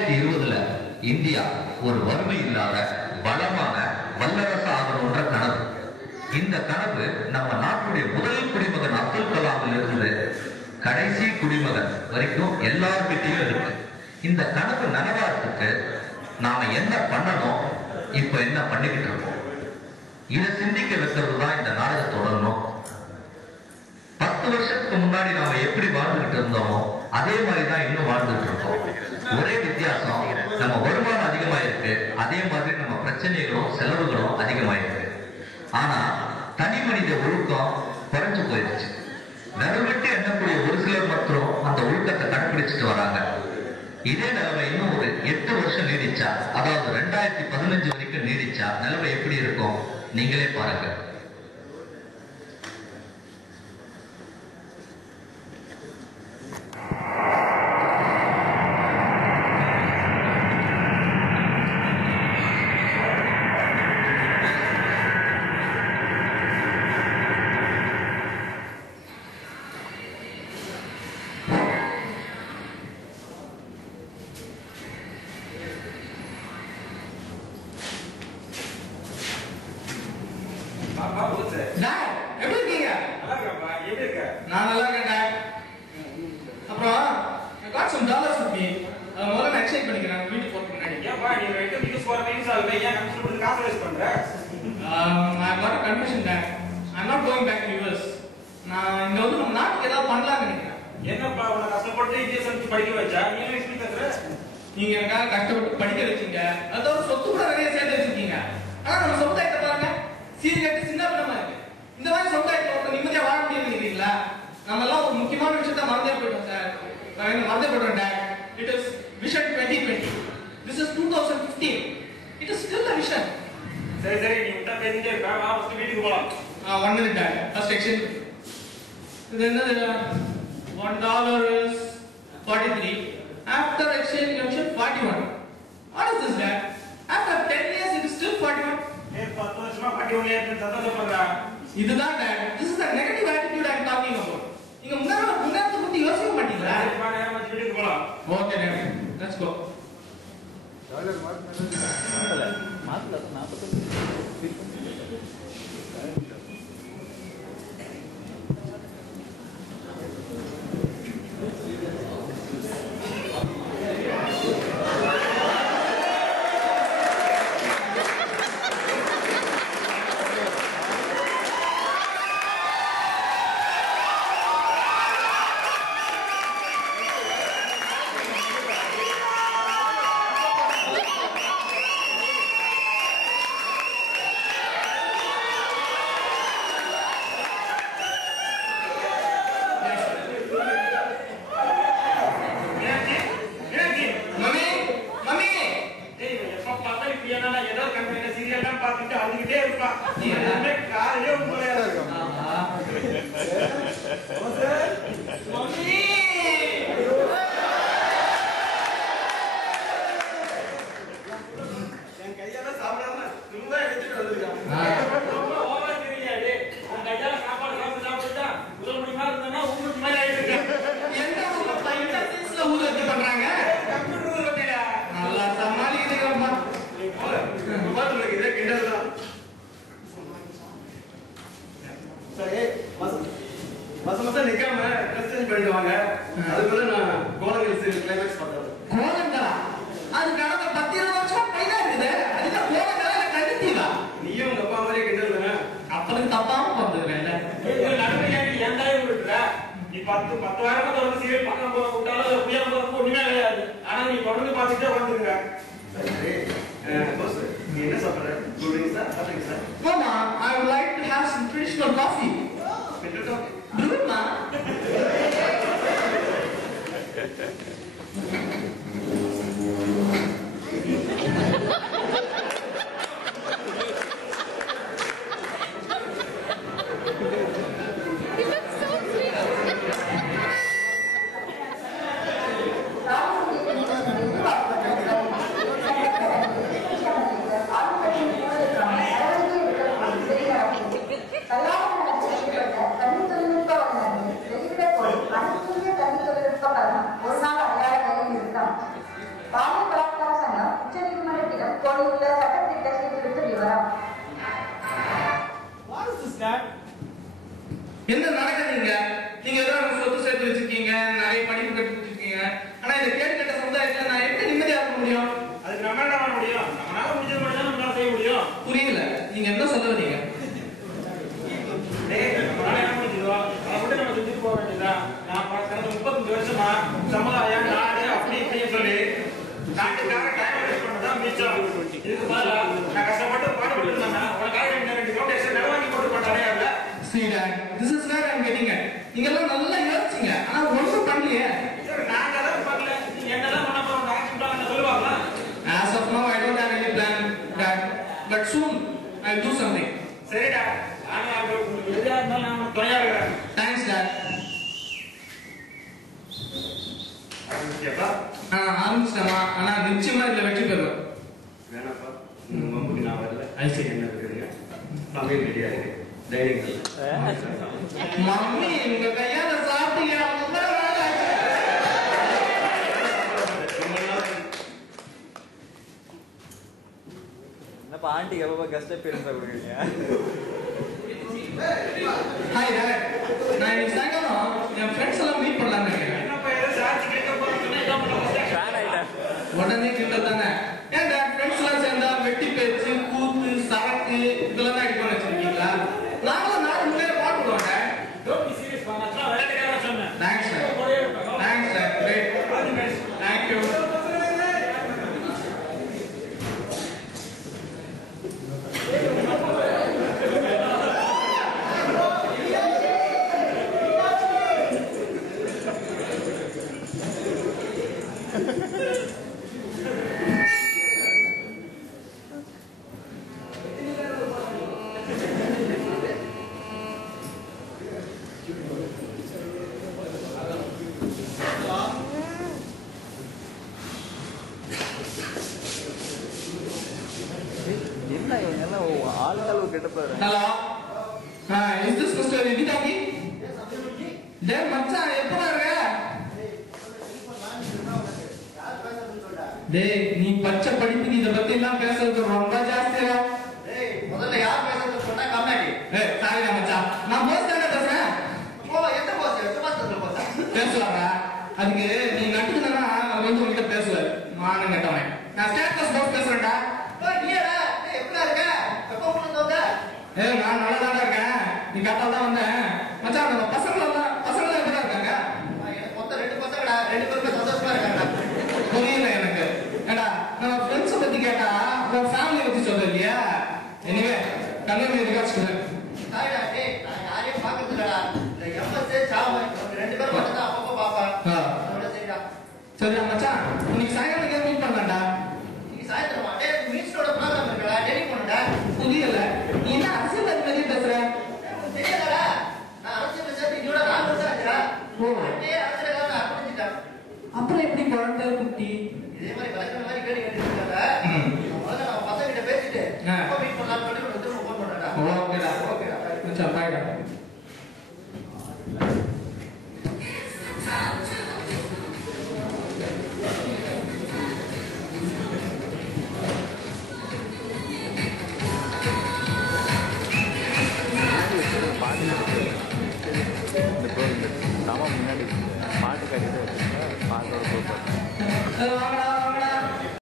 2020 India ஒரு வறுமை இல்லாத பலமான வல்லரசு ஆகணும்ன்ற கனவு. இந்த கனவு நம்ம நாட்டுடைய முதல் குடிமகன் அப்துல் கலாமில் இருந்து கடைசி குடிமகன் வரைக்கும் எல்லார்கிட்டையும் இருக்கு. இந்த கனவு நனவாறதுக்கு நாம என்ன பண்ணணும், இப்ப என்ன பண்ணிக்கிட்டு இருக்கோம், இதை சிந்திக்க வைக்கிறது தான் இந்த நாடகத்தோட நோக்கம். 10 வருஷத்துக்கு முன்னாடி நாம எப்படி வாழ்ந்துகிட்டு இருந்தோமோ அதே மாதிரிதான் இன்னும் வாழ்ந்துட்டு இருக்கோம். ஒரே வித்தியாசம், நம்ம வருமானம் அதிகமாயிருக்கு, அதே மாதிரி நம்ம பிரச்சனைகளும் செலவுகளும் அதிகமாயிருக்கு. ஆனா தனி மனித ஒழுக்கம் குறைஞ்சு போயிடுச்சு. நடுவிட்டு எண்ணக்கூடிய ஒரு சிலர் மற்றும் அந்த ஒழுக்கத்தை கடைபிடிச்சிட்டு வராங்க. இதே நிலைமை இன்னும் ஒரு 8 வருஷம் நீடிச்சா, அதாவது 2015 வரைக்கும் நீடிச்சா நிலைமை எப்படி இருக்கும் நீங்களே பாருங்க. நான் நல்லா இருக்கேன். அப்புறம் got some dollars with me. முதல்ல நான் எக்ஸ்சேஞ்ச் பண்ணிக்கிறேன் வீட்டுக்கு போறதுக்கு முன்னாடி. ஏன்பா நீ ரெண்டு வீக்ஸ் போற வீக்ஸ் ஆகுது, ஏன் கம்ப்யூட்டர் காசு வேஸ்ட் பண்ற? I got a confession that I'm not going back to US. நான் இங்க வந்து நம்ம நாட்டுக்கு ஏதாவது பண்ணலாம்னு நினைக்கிறேன். என்னப்பா உன்னை கஷ்டப்பட்டு இந்தியா செஞ்சு படிக்க வச்சா நீ என்ன இப்படி பேசுற? நீங்க எனக்காக கஷ்டப்பட்டு படிக்க வச்சீங்க, அதோட சொத்து கூட நிறைய சேர்த்து வச்சிருக்கீங்க. ஆனா நம்ம சமுதாயத்தை பாருங்க, சீர்கட்டு சின்ன பின்னமா இருக்கு. இந்த மாதிரி சமுதாயத்துல ஒரு நிம்மதியா வாழ முடியும்னு நினைக்கிறீங்களா? நம்ம எல்லாம் ஒரு முக்கியமான விஷயத்த மறந்தே போயிட்டோம் சார். நான் என்ன மறந்தே போயிட்டோம் dot. It is Vision 2020. This is 2015. It is still a vision. சரி சரி நீ உண்டா பேசிட்டே இருக்க, வா ஃபர்ஸ்ட் வீட்டுக்கு போலாம். 1 minute டாட். First exchange. இது என்னது? $1 is 43. After exchange commission 41. What is this dad? After 10 years it is still 41. ஏ 10 வருஷமா பாட்டி ஒண்ணே இருக்கு சந்தோஷப்படுறா. இதுதான் dot. This is the negative attitude I am talking about. நீங்க முன்னாடி பத்தி யோசிக்க மாட்டீங்களா? சரி வா நேரா வந்து வீட்டுக்கு போலாம். Okay dad. Let's go. Dollar மாத்தல 40 Mama, I would like to have some traditional coffee. Brew, ma. கலாச்சார நாட்டுக்காக டைம் வேஸ்ட் பண்ணதா மிச்சம். இதுக்கு பதிலா நான் கஷ்டப்பட்டு பாடுபட்டு இருந்தா உனக்காக என்ன 2 கிலோமீட்டர் எக்ஸ்ட்ரா நிலவாங்கி போட்டு போட்டானே இல்ல. See dad, this is where I'm getting at. நீங்க எல்லாம் நல்லா யோசிச்சீங்க ஆனா ஒண்ணும் பண்ணலையே. சரி நாங்க தான் பண்ணல. நீ என்னதான் பண்ண போறோம் ஆக்சன் பிளான் சொல்லுவாங்களா? As of now I don't have any plan dad, but soon I'll do something. சரிடா. ஆனா எதுயா இருந்தாலும் நான் துணையா இருக்கேன். Thanks dad. ஆரம்பிச்சியாப்பா? ஆரம்பிச்சிட்டமா ஆனா நிச்சயமா இதுல வெற்றி பெறுவேன். வேணாப்பா. உங்க மம்முக்கு நான் வரல. ஐசரி என்ன இருக்குதுங்க? சமையல் ரெடியா இருக்கு. டைனிங் மம்மி உங்க கையால சாப்பிட்டீங்க என்னப்பா ஆண்டி எப்போ கெஸ்ட் பேருந்து கொடுக்குறீங்க? ஹாய் டாட், நான் இன்னைக்கு சாயங்காலம் என் ஃப்ரெண்ட்ஸ் எல்லாம் மீட் பண்ணலாம்னு இருக்கேன். என்னப்பா ஏதோ சார்ஜ் கேட்க போறேன்னு என்ன பண்ண ஃபேன் ஆயிட்டேன். உடனே கிட்ட தானே ஏன் டாட் ஃப்ரெண்ட்ஸ் எல்லாம் சேர்ந்தா வெட்டி பேச்சு கூத்து சரக்கு இதெல்லாம் தான் பண்ண வச்சிருக்கீங்களா? நாங்களும் நாலு முன்னே பாட்டுருவோம் டாட். டோன்ட் பி சீரியஸ் பா. நான் விளையாட்டுக்காக சொன்னேன். Thanks dad. Thanks dad. Great. Thank you. என்ன இவங்க எல்லாம் ஆளுங்களவு கெட்ட போற. ஹலோ, இஸ் திஸ் மிஸ்டர் விபிதாங்கி? டே மச்சான் எப்படா இருக்க? டேய் நீ பச்சை படிப்புக்கு இத பத்தி எல்லாம் பேசுறது ரொம்ப ஜாஸ்தியா. டேய் முதல்ல யார் பேசுறது சொன்னா கம்மாடி. ஏய் சாரிடா மச்சான், நான் போஸ் தானே பேசுறேன். ஓ எந்த போஸ்? சுபாஷ் சந்திர போஸா? பேசுவாரா? அதுக்கு நீ நட்டுனா வந்து உங்ககிட்ட பேசுவாரு. மானம் கட்டவனே. நான் ஸ்டேட் கிளாஸ் போஸ் பேசுறேன்டா. ஓய் நீடா, டேய் எப்படா இருக்க? எப்போ ஊர்ல வந்த? ஏய் நான் நல்லதாடா இருக்கேன். நீ கரெக்டா தான் வந்தேன். மச்சான் நம்ம பசங்க எப்படா இருக்காங்க? எனக்கு மொத்தம் 2 பசங்கடா. 2 பேருமே சந்தோஷமா இருக்காங்கடா. புரியல எனக்கு. ஏடா நம்ம ஃப்ரெண்ட்ஸ் பத்தி கேட்டா உன் ஃபேமிலி பத்தி சொல்ற இல்லையா? எனிவே கல்யாணம் இருக்காச்சு. சாரிடா டேய், நான் யாரையும் பார்க்கறது இல்லடா. இந்த எம்எஸ் சாம இவங்க 2 பேரும் மட்டும் தான் அப்பப்போ பாப்பேன். அதோட சரிடா. சரிடா மச்சான், இன்னைக்கு சாயங்காலம் எங்க மீட் பண்ணலாம்டா? இன்னைக்கு சாயந்தரமா டேய் மீட்ஸோட ப்ரோகிராம் இருக்குடா. டெல்லி போணும்டா. புரியல. நீ என்ன அரசியல் அதிபதி பேசுற? தெரியாதடா. நான் அரசியல் சேர்த்து இதோட 4 வருஷம் ஆச்சுடா. ஓ. டேய் அரசியல்காரன் நான் அர்ப்பணிச்சிட்டேன். அப்புறம் எப்படி குழந்தை குட்டி? இதே மாதிரி விளக்குற மாதிரி கேள்வி கேட்டுருக்காங்க. முதல்ல நான் பசங்க கிட்ட பேசிட்டு அப்போ மீட் பண்ணலாம்னு சொல்லி உனக்கு திரும்ப ஃபோன் பண்றேன்டா. ஓகேடா. ஓகேடா. மச்சான் பாய்டா.